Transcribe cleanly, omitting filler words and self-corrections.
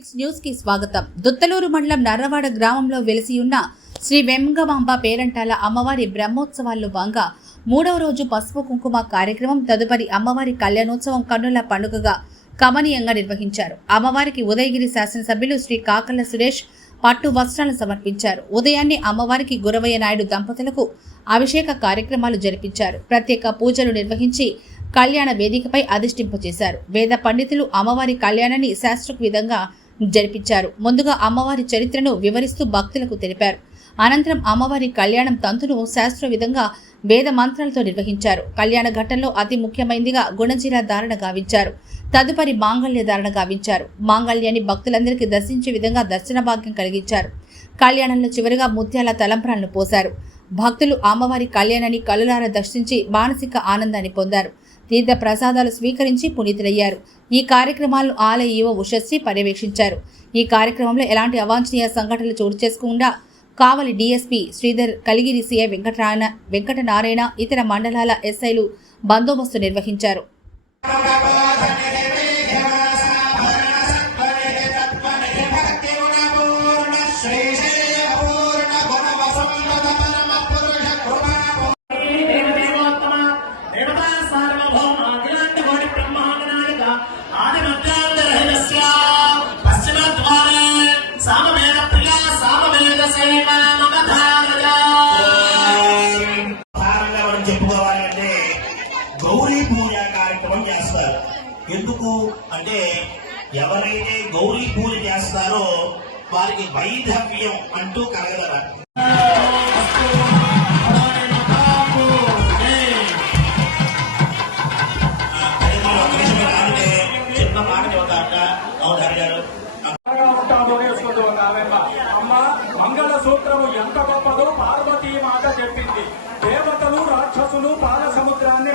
6 news కి స్వాగతం. దుత్తలూరు మండలం నర్రవాడ గ్రామంలో వెలిసి ఉన్న శ్రీ వెంగమాంబ పేరంటాల అమ్మవారి బ్రహ్మోత్సవాల్లో భాగంగా 3వ రోజు పసుపు కుంకుమ కార్యక్రమం, తదుపరి అమ్మవారి కళ్యాణోత్సవం కన్నుల పండుగగా కమనీయంగా నిర్వహించారు. అమ్మవారికి ఉదయగిరి శాసనసభ్యులు శ్రీ కాకర్ల సురేష్ పట్టు వస్త్రాలు సమర్పించారు. ఉదయాన్నే అమ్మవారికి గురవయ్య నాయుడు దంపతులకు అభిషేక కార్యక్రమాలు జరిపించారు. ప్రత్యేక పూజలు నిర్వహించి కళ్యాణ వేదికపై అధిష్టింపచేశారు. వేద పండితులు అమ్మవారి కళ్యాణాన్ని శాస్త్రోక్త విధంగా జరిపించారు. ముందుగా అమ్మవారి చరిత్రను వివరిస్తూ భక్తులకు తెలిపారు. అనంతరం అమ్మవారి కళ్యాణం తంతును శాస్త్ర విధంగా వేద మంత్రాలతో నిర్వహించారు. కళ్యాణ ఘట్టంలో అతి ముఖ్యమైనదిగా గుణజీల ధారణ గావించారు. తదుపరి మాంగళ్య ధారణ గావించారు. మాంగళ్యాన్ని భక్తులందరికీ దర్శించే విధంగా దర్శన భాగ్యం కలిగించారు. కళ్యాణంలో చివరిగా ముత్యాల తలంప్రాలను పోశారు. భక్తులు అమ్మవారి కళ్యాణాన్ని కళ్ళులారా దర్శించి మానసిక ఆనందాన్ని పొందారు. తీర్థ ప్రసాదాలు స్వీకరించి పునీతులయ్యారు. ఈ కార్యక్రమాలను ఆలయ ఈవో ఉషశ్రీ పర్యవేక్షించారు. ఈ కార్యక్రమంలో ఎలాంటి అవాంఛనీయ సంఘటనలు చోటు చేసుకోకుండా కావలి డీఎస్పీ శ్రీధర్, కలిగిరి సిఐ వెంకటనారాయణ, ఇతర మండలాల ఎస్ఐలు బందోబస్తు నిర్వహించారు. చెప్పుకోవాలంటే గౌరీ పూజ కార్యక్రమం చేస్తారు. ఎందుకు అంటే ఎవరైతే గౌరీ పూజ చేస్తారో వారికి వైధవ్యం అంటూ కలగలరా. చిన్న మాట చెబుతాక అమ్మ మంగళ సూత్రము ఎంత గొప్పదో పార్వతీ మాత చెప్పింది. దేవతలు రాక్షసులు పాల సముద్రాన్ని